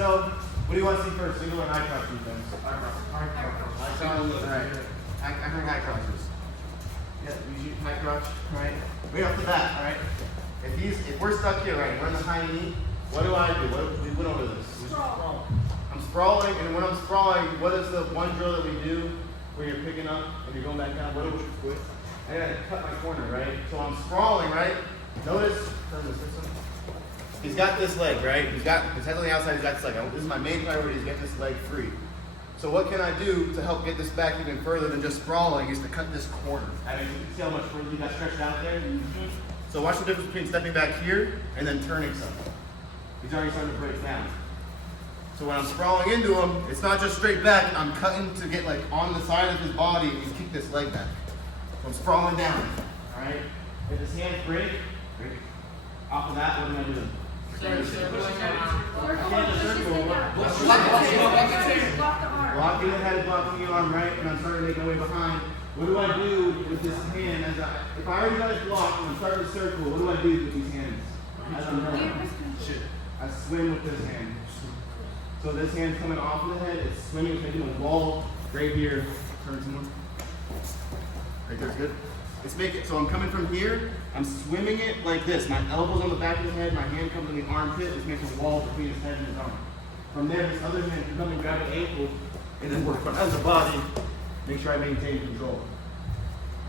so what do you want to see first, single or high crotch defense? High crotch. Alright. I heard high crotches. Yeah, we shoot high crotch, right? Right off the bat, alright? If we're stuck here, right, we're in the high knee, what do I do? We went over this. Sprawl. I'm sprawling, and when I'm sprawling, what is the one drill that we do where you're picking up and you're going back down? What do we do? I gotta cut my corner, right? So I'm sprawling, right? Notice, turn the system. He's got this leg, right? He's got his head on the outside, he's got this leg. This is my main priority, is getting this leg free. So what can I do to help get this back even further than just sprawling is to cut this corner. I mean, you can see how much further you got stretched out there? So watch the difference between stepping back here and then turning something. He's already starting to break down. So when I'm sprawling into him, it's not just straight back, I'm cutting to get like on the side of his body and kick this leg back. So I'm sprawling down, all right? If his hands break, off of that, what am I doing? Blocking the head, blocking the arm, right? And I'm starting to make my way behind. What do I do with this hand? If I already got it blocked and I'm starting to circle, what do I do with these hands? As I'm running, I swim with this hand. So this hand's coming off of the head, it's swimming, it's making a wall right here. Turn some more. Right there's good. It's making, so I'm coming from here, I'm swimming it like this. My elbow's on the back of the head, my hand comes in the armpit, it's making a wall between his head and his arm. From there, this other hand can come and grab the ankle and then work around the body, make sure I maintain control.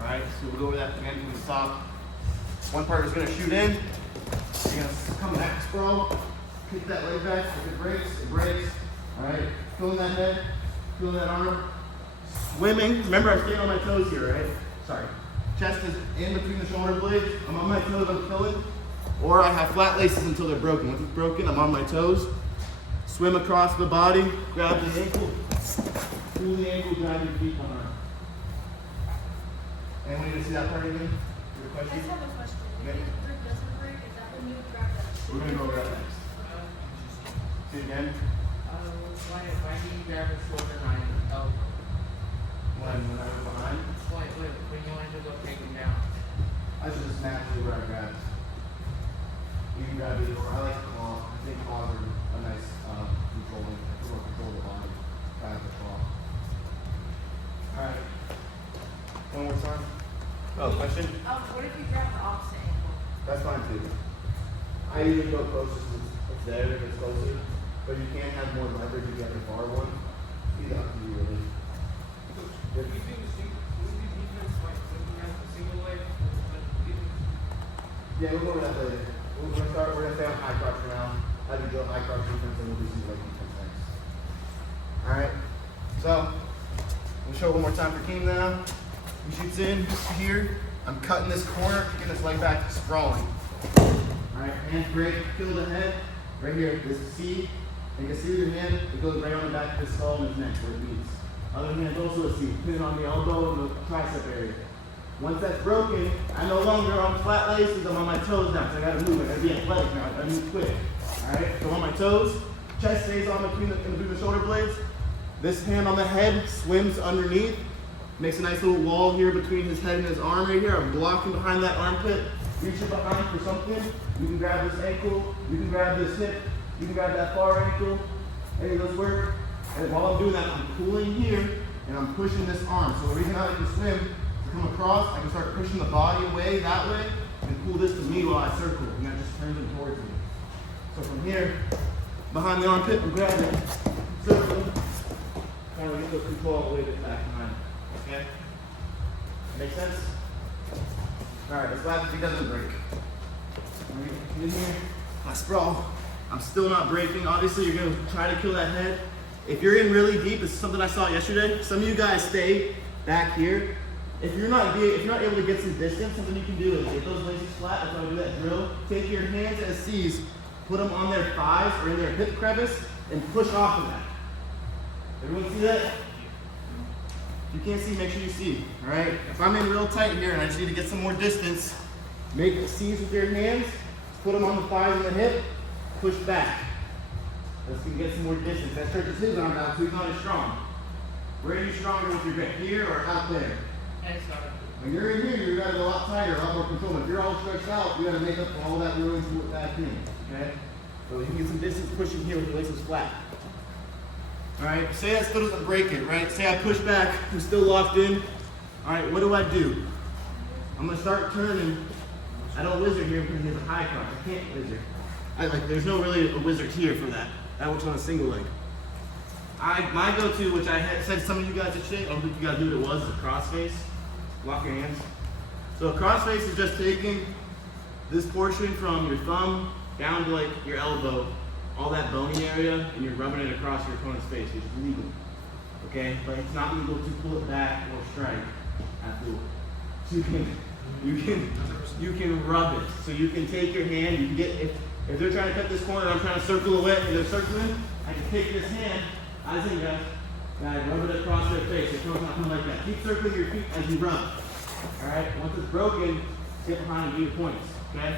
Alright, so we'll go over that again from the top. One partner's gonna shoot in, you're gonna come back, sprawl, kick that leg back. If it breaks, it breaks. Alright, feeling that head, feeling that arm. Swimming, remember I'm staying on my toes here, right? Sorry. Chest is in between the shoulder blades. I'm on my toes, I'm filling. Or I have flat laces until they're broken. Once it's broken, I'm on my toes. Swim across the body, grab the ankle, pull the ankle, grab your feet behind. And we need to see that part again? Your question? I just have a question. If your grip doesn't break, is that when you would grab that? We're going to go over that next. See it again? When you grab his shoulder and elbow. When I was behind? When you wanted to go take him down. I should just naturally where I grabbed. You can grab either or. I like claw. I think claws are a nice control of the body. Grab the claw. Alright. One more time. Oh, question? What if you grab the opposite ankle? That's fine too. I usually go closest to it's there if it's closer. But you can't have more leverage if you have a far one. Either up to you really. Would you do defense like when you have a single leg? Yeah, we'll go over that later. We're gonna stay on high crotch for now. I can drill high crotch defense and we'll do some leg defense next. Alright. So we'll show it one more time for Keem now. He shoots in here. I'm cutting this corner, kicking this leg back, sprawling. Alright, hands break, kill the head. Right here, this C. You can see with your hand, it goes right on the back of his skull and his neck where it meets. Other hand also a C, pin it on the elbow and the tricep area. Once that's broken, I'm no longer on flat laces, I'm on my toes now, so I gotta move, I gotta be athletic now, I gotta move quick. Alright, so on my toes, chest stays on between the shoulder blades. This hand on the head swims underneath, makes a nice little wall here between his head and his arm right here. I'm blocking behind that armpit, reach it behind for something. You can grab this ankle, you can grab this hip, you can grab that far ankle, any of those work. And while I'm doing that, I'm pulling here and I'm pushing this arm. So the reason I can swim to come across, I can start pushing the body away that way and pull this to me while I circle. And that just turns it towards me. So from here, behind the armpit, I'm grabbing, circling, trying to get the control all the way back behind. Okay? Make sense? Alright, let's laugh if he doesn't break. In here, I sprawl. I'm still not breaking. Obviously, you're gonna try to kill that head. If you're in really deep, this is something I saw yesterday. Some of you guys stay back here. If you're not able to get some distance, something you can do is get those laces flat. That's why I do that drill. Take your hands as C's, put them on their thighs or in their hip crevice, and push off of that. Everyone see that? If you can't see, make sure you see. All right. If I'm in real tight here and I just need to get some more distance, make C's with your hands. Put them on the thighs and the hip, push back. Let's get some more distance. That stretches his arm out so he's not as strong. Where are you stronger with your grip, here or out there? When you're in here, you gotta go a lot tighter, a lot more control. If you're all stretched out, you gotta make up for all that room with that thing, okay? So you can get some distance pushing here with your legs flat. All right, say I still doesn't break it, right? Say I push back, I'm still locked in. All right, what do? I'm gonna start turning. I don't wizzard here because he has a high crotch. I can't wizzard. There's no really a wizzard here for that. That one's on a single leg. My go-to, which I had said some of you guys yesterday, I don't think you guys knew what it was, is a cross face. Lock your hands. So a cross face is just taking this portion from your thumb down to like your elbow, all that bony area, and you're rubbing it across your opponent's face, which is legal. Okay? But it's not legal to pull it back or strike at will. So you can rub it. So you can take your hand, you can get, if they're trying to cut this corner, I'm trying to circle away, and they're circling, I can take this hand, as in guys, and I rub it across their face. It goes nothing like that. Keep circling your feet as you rub. Alright? Once it's broken, get behind and do your points. Okay?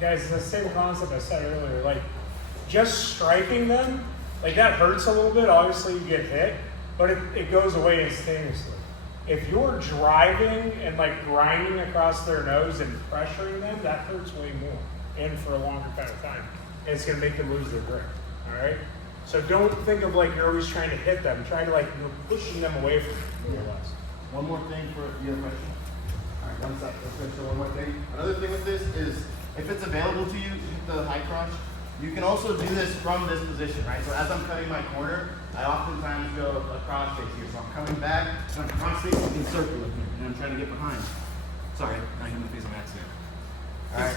Guys, it's the same concept I said earlier. Like, just striking them, like that hurts a little bit. Obviously, you get hit, but it goes away instantaneously. If you're driving and like grinding across their nose and pressuring them, that hurts way more and for a longer kind of time. And it's going to make them lose their grip. All right? So don't think of like you're always trying to hit them. Try to like, you're pushing them away from you, more or less. One more thing for your question. All right, one sec. Let's show one more thing. Another thing with this is, if it's available to you, the high crotch, you can also do this from this position, right? So as I'm cutting my corner, I oftentimes go a cross face here. So I'm coming back, and I'm cross face, you can circle with me, and I'm trying to get behind. Sorry, I hit my face on accident. All right.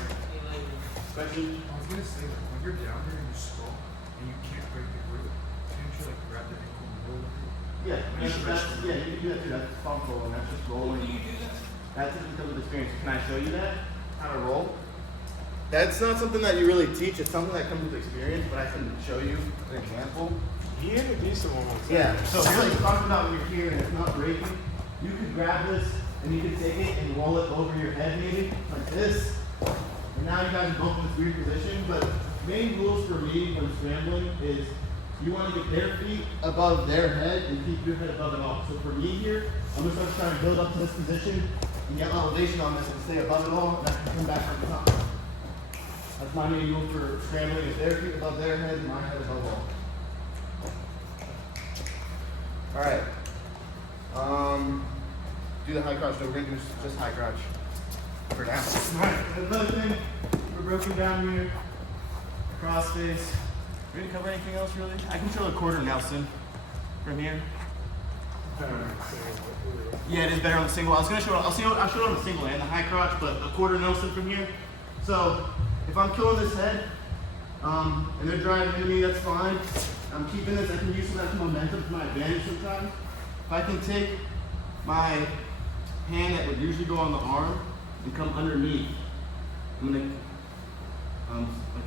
Question? I was gonna say, like, when you're down there and you sprawl and you can't break the grip, can't you like grab the ankle and roll it? Yeah, you can do that too. That's bump rolling. That's just rolling. Can you do that? That's just because of experience. Can I show you that? How to roll? That's not something that you really teach. It's something that comes with experience, but I can show you an example. You have a decent one. Yeah, so really talking about when you're here and it's not breaking, you could grab this and you can take it and roll it over your head maybe, like this. And now you guys are both in this weird position, but main rules for me when scrambling is you want to get their feet above their head and keep your head above it all. So for me here, I'm just going to try to build up to this position and get elevation on this and stay above it all, and I can come back from the top. That's my main rule for scrambling, is their feet above their head and my head above all. Alright. Do the high crotch, so we're going to do just high crotch for now. Alright, another thing, we're broken down here. Cross face. We're going to cover anything else really? I can show a quarter Nelson from here. Yeah, it is better on the single. I'll show it on the single and the high crotch, but a quarter Nelson from here. So, if I'm killing this head, and they're driving into me, that's fine. I'm keeping this, I can use some of that momentum to my advantage sometimes. If I can take my hand that would usually go on the arm and come underneath, I'm gonna,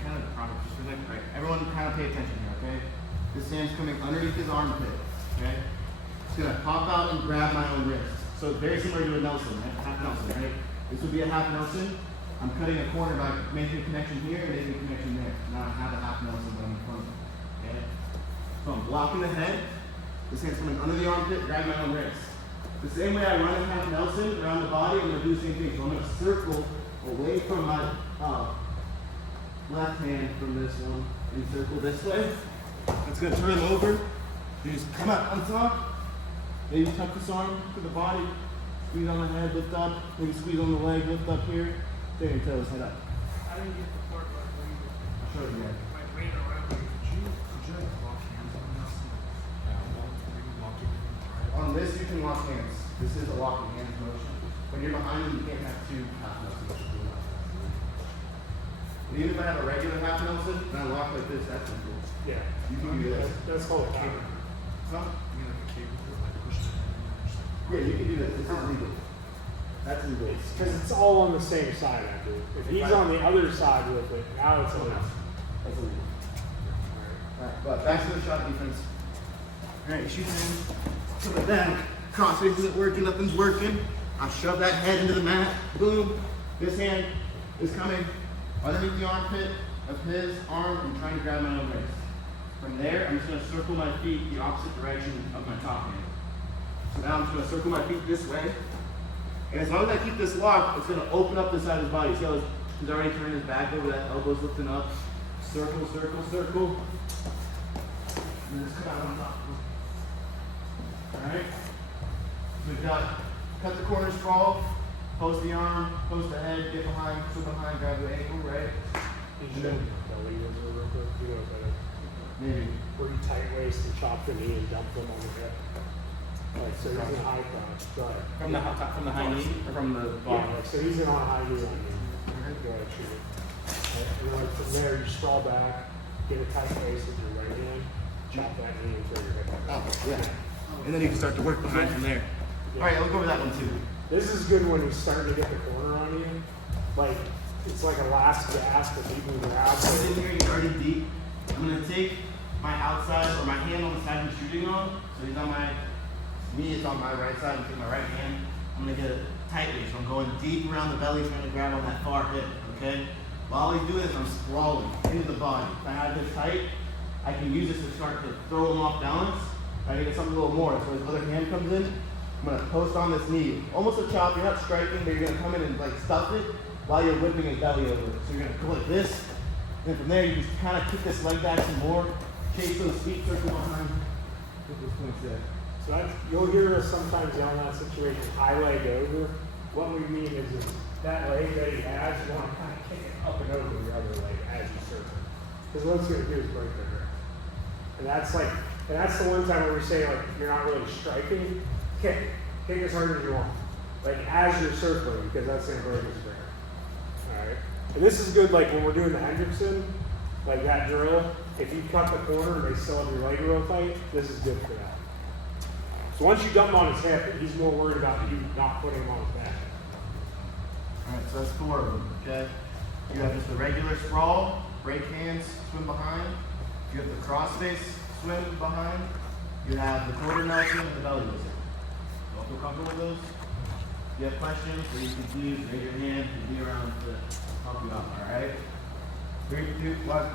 kind of probably just for a second, right? Everyone kind of pay attention here, okay? This hand's coming underneath his armpit, okay? It's gonna pop out and grab my own wrist. So it's very similar to a Nelson, right? Half Nelson, right? This would be a half Nelson. I'm cutting a corner by making a connection here and making a connection there. Now I have a half Nelson when I'm in front of it, okay? So I'm blocking the head. This hand's coming under the armpit, grab my own wrist. The same way I run a half Nelson around the body, I'm gonna do the same thing. So I'm gonna circle away from my left hand from this one and circle this way. It's gonna turn over. You just come up on top. Maybe tuck this arm to the body. Squeeze on the head, lift up. Maybe squeeze on the leg, lift up here. Stay your toes, head up. I didn't get the part where I'll show you again. my weight around. Could you like lock hands on this? Maybe lock it in. On this, you can lock hands. This is a locking hands motion. When you're behind me, you can't have two half Nelsons. And even if I have a regular half Nelson and I lock like this, that's simple. Yeah. You can do this. That's called a cable. Huh? You mean like a cable to like push it in and just like. Yeah, you can do this. This is legal. That's legal. Because it's all on the same side, I do. If he's on the other side with it, now it's illegal. That's illegal. Alright, but back to the shot defense. Alright, shoot him. Put it back. Crossface isn't working, nothing's working. I shove that head into the mat. Boom. This hand is coming underneath the armpit of his arm and trying to grab my own wrist. From there, I'm just going to circle my feet the opposite direction of my top hand. So now I'm just going to circle my feet this way. And as long as I keep this locked, it's going to open up the side of his body. See how he's already turning his back over, that elbow's lifting up. Circle, circle, circle. And just cut out on top. Alright? We've got cut the corner sprawl, post the arm, post the head, get behind, swim behind, grab the ankle, right? Did you know belly wizzar real quick? You know what that is? Maybe. Where you tight waist and chop the knee and dump them on the hip. Like, so he's in high crotch. Go ahead. From the high knee or from the Yeah, bottom? like, so he's in on a high knee on you. Go ahead, shoot it. And then like from there, you sprawl back, get a tight waist with your right hand, chop that knee and throw your hip up. Oh, yeah. And then you can start to work behind from there. Alright, let's go over that one too. This is good when he's starting to get the corner on you. Like, it's like a last gasp of even grab. So in here, you're already deep. I'm gonna take my outside or my hand on the side I'm shooting on. So he's on my knee is on my right side. I'm taking my right hand. I'm gonna get a tight waist. So I'm going deep around the belly, trying to grab on that far hip. Okay. While he's doing this, I'm sprawling into the body. If I have this tight, I can use this to start to throw him off balance. I can get something a little more. So his other hand comes in. I'm gonna post on this knee. Almost a chop. You're not striking, but you're gonna come in and like stuff it while you're whipping his belly over. So you're gonna go like this. And then from there, you just kind of kick this leg back some more. Chase those feet, circle behind. Get those points there. So that's, you'll hear us sometimes yell in that situation, high leg over. What we mean is that leg that he has, you want to kind of kick it up and over the other leg as you circle. Because what it's going to do is break their grip. And that's the one time where we say like, you're not really striking, kick as hard as you want. Like as you're circling, because that's going to break his grip. Alright? And this is good like when we're doing the Hendrickson, like that drill, if you cut the corner and they still have your leg real tight, this is good for that. So once you dump him on his hip, he's more worried about you not putting him on his back. Alright, so that's 4 of them, okay? You have just the regular sprawl, break hands, swim behind. You have the cross face, swim behind. You have the quarter Nelson and the belly whizzar. You all feel comfortable with those? If you have questions or you're confused, raise your hand and be around to help you out, alright? 3, 2, 1.